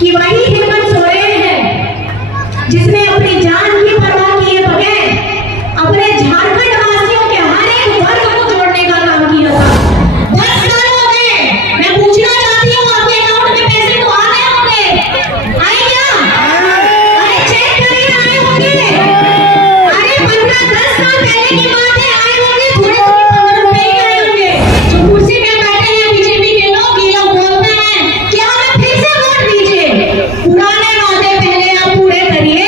कि वही हेमंत सोरेन है जिसने अपनी जान की परवाह किए बगैर अपने झारखंड वासियों के हर एक वर्ग को जोड़ने का काम किया था। 10 साल हो गए। मैं पूछना चाहती हूँ, आपके अकाउंट में पैसे तो आ गए होंगे, आए क्या? अरे चेक करिए, आए होंगे। अरे 15-10 साल पहले की बात है, आए होंगे। थोड़े 15 रुपए ही आए होंगे। जो कुर्सी पे बैठे हैं बीजेपी के लोग, ये लोग बोलते हैं कि हमें फिर से वोट दीजिए। पुराने वादे पहले आप पूरे करिए,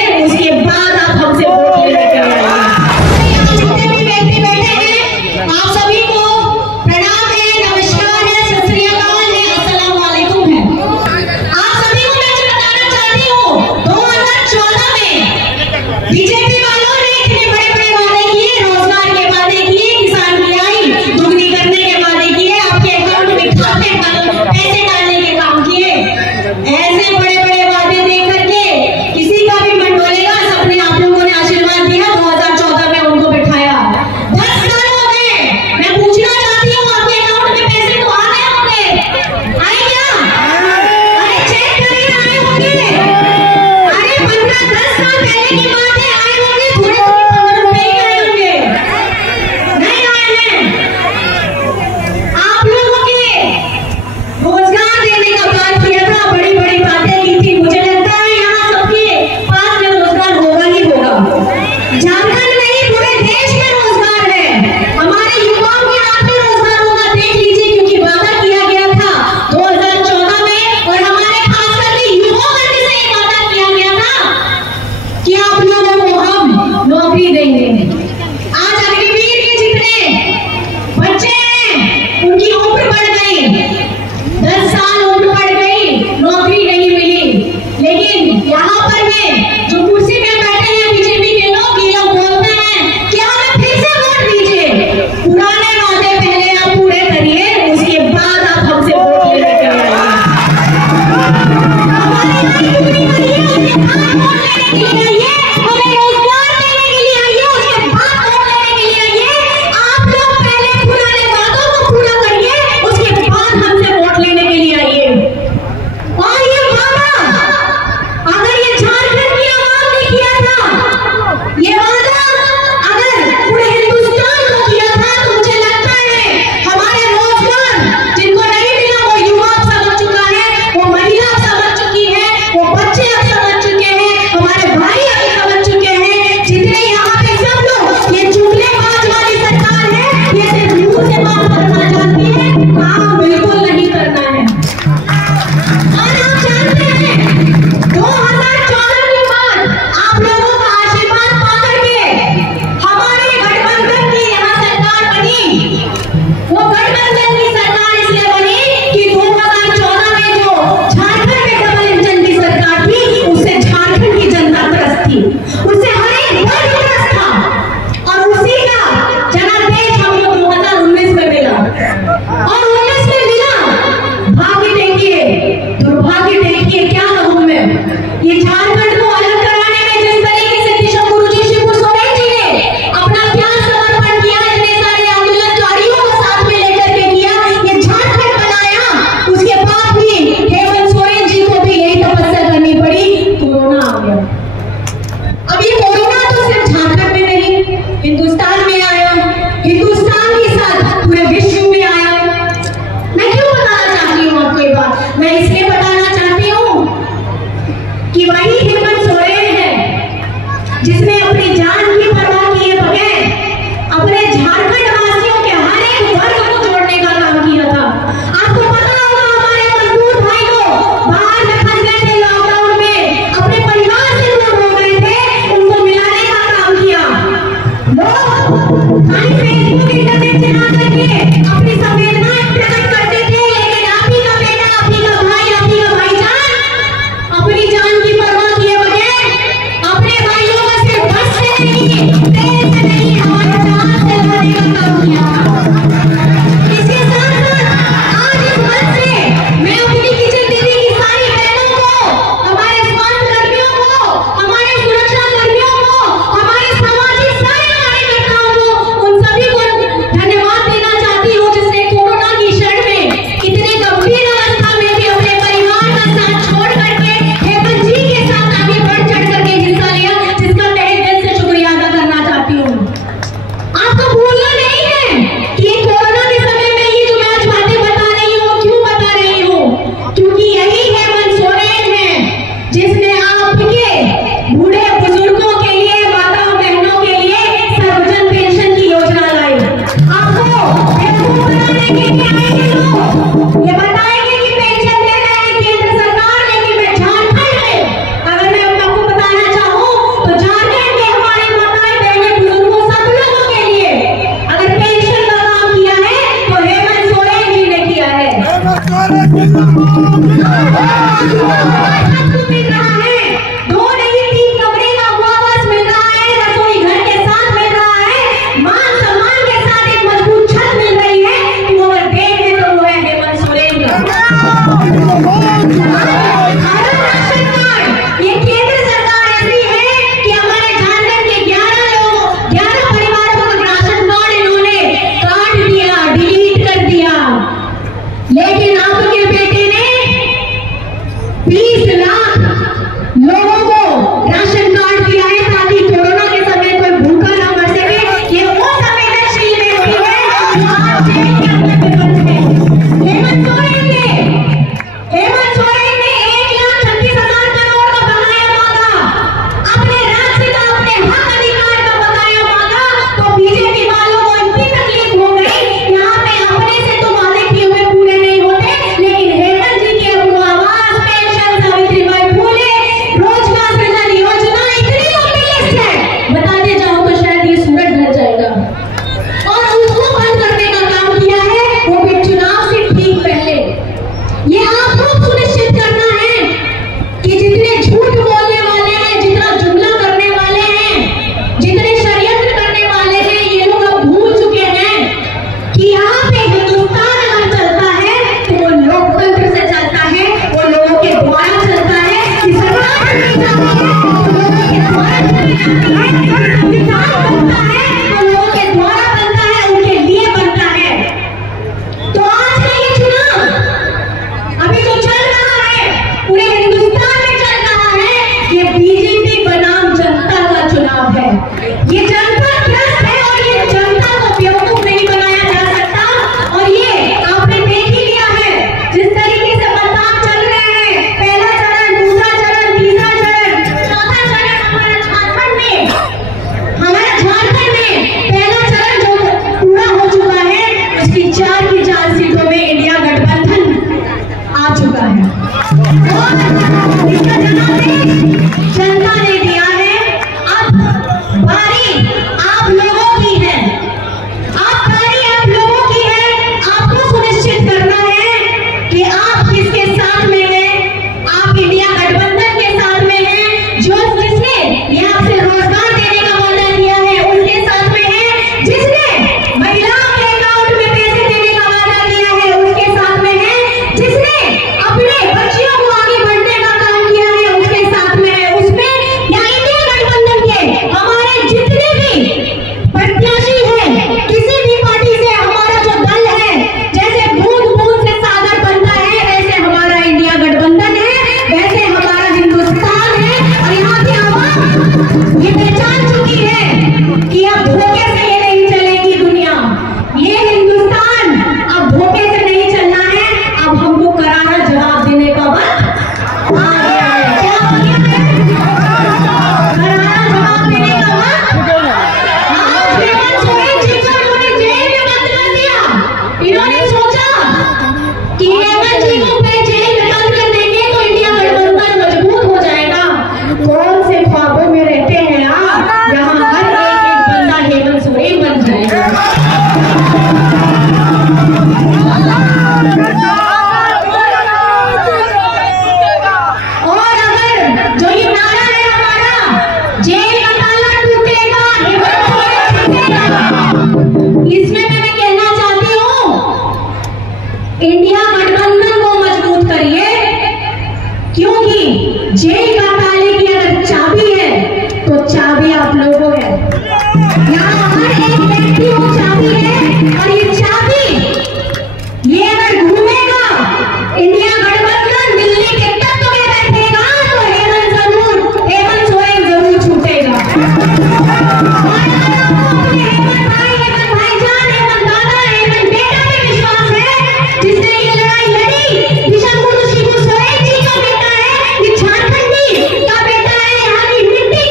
झारखंडी का बेटा है, यहाँ की मिट्टी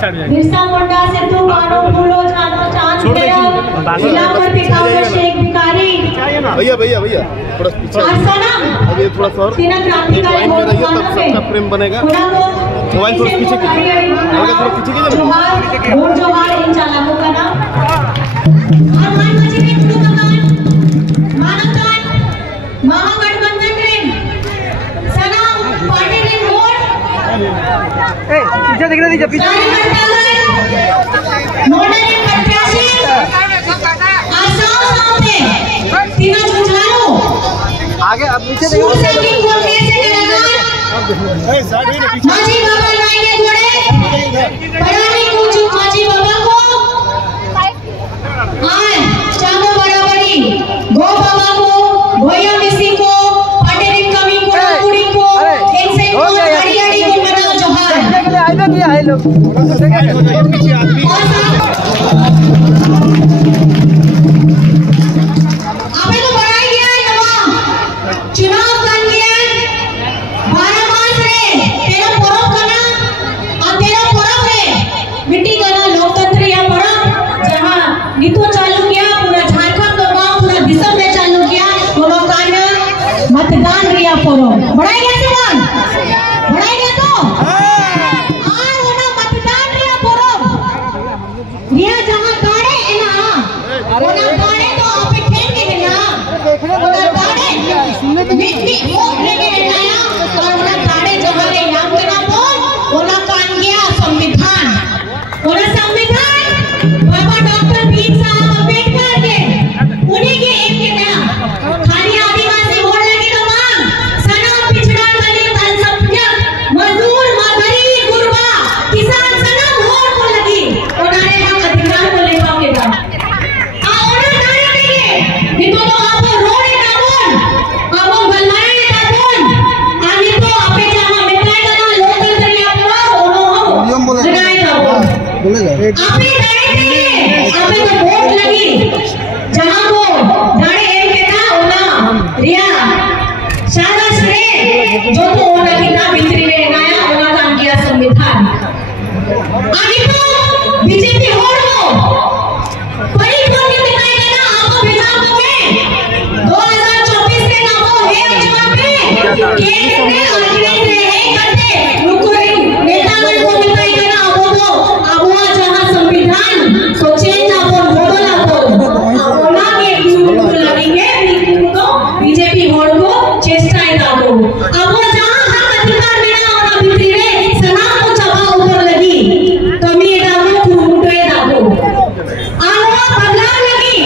बिरसा मुंडा से तू मानो भूलो जानो चांद तेरा इलाकर पिकावर शेख भिखारी भैया भैया भैया थोड़ा पीछे अब ये थोड़ा सा और तीन क्रांतिकारी में रहिए तब सबका प्रेम बनेगा। मोबाइल थोड़ा पीछे कीजिए, थोड़ा पीछे कीजिए। जोहार और जोहार इन चालकों का नाम और मान मची में कुटु मकान मानवतान महागठबंधन ट्रेन सनम पार्टी ने वोट पीछे दिख रहा है पीछे नोडल प्रत्याशी आसाम सामने तीनों जुझारू आगे अब पीछे सूर से की वोट कैसे करेगा माजी बाबा लाएंगे घोड़े पढ़ाने को माजी बाबा को आए चांदो बराबरी गो बाबा को भैया मिसी को पाटेरी कमी को कुड़ी को इनसे को हरियाणी को मनाओ जोहार आए लोग ये आए लोग अबे तो बढ़ाई गया है नवा चुनाव कर गया 12 मास रे तेरा पर्व करना और तेरा पर्व है मिट्टी करना लोकतंत्र या पर्व जहां नीतो चालू किया पूरा झारखंड का गांव पूरा विश्व में चालू किया दोनों कांड मतदान रिया पर्व बढ़ाई गया सवाल बढ़ाई गया तो हां होना मतदान रिया पर्व रिया जहां गाड़े है ना होना गाड़े तो आप ठेक के ना होना गाड़े मिट्टी ठोक लेके आया और होना गाड़े जो हमारे नाम के नाम बोल होना कान गया संविधान होना संविधान बाबा डॉक्टर भीम साहब अम्बेडकर के उन्हीं के एक के नाम खाली आदिवासी वोट लगी तो मांग सनम पिछड़ा दलित अल्पसंख्यक मजदूर मजदूरी गुरबा किसान सनम वोट को लगी उन्होंने हम अधिकार को ले पाएगा आ ओना गाड़ी नहीं है नितो तो आप रोड ना बोल आप गलमारे ना बोल आनी तो आपे जहां मिटाएगा ना लोकतंत्र या पूरा ओनो लगाएगा बोलेगा आपे गाड़ी नहीं है आपे तो वोट लगी जहां को गाड़ी एम के था ओना रिया शाबाश रे जो तो ओना की ना बिजली में लगाया ओना काम किया संविधान आनी तो बीजेपी होड़ हो बड़ी कोनी दिखाएगा ना आपको भेजा दोगे 2024 के नामों है जवाब पे केंद्र में अरविंद रहे करते नुकुरी नेतागण को दिखाएगा ना अब वो जहां संविधान तो चेंज अपन बोलो ना बोल ओना के ग्रुप लगेंगे तो बीजेपी होड़ को चेष्टाएं दागो अब वो जहां हक अधिकार मिला ओना भितरे सनाम को चबा ऊपर लगी कमी दागो कुमुटे दागो आवा बदलाव लगी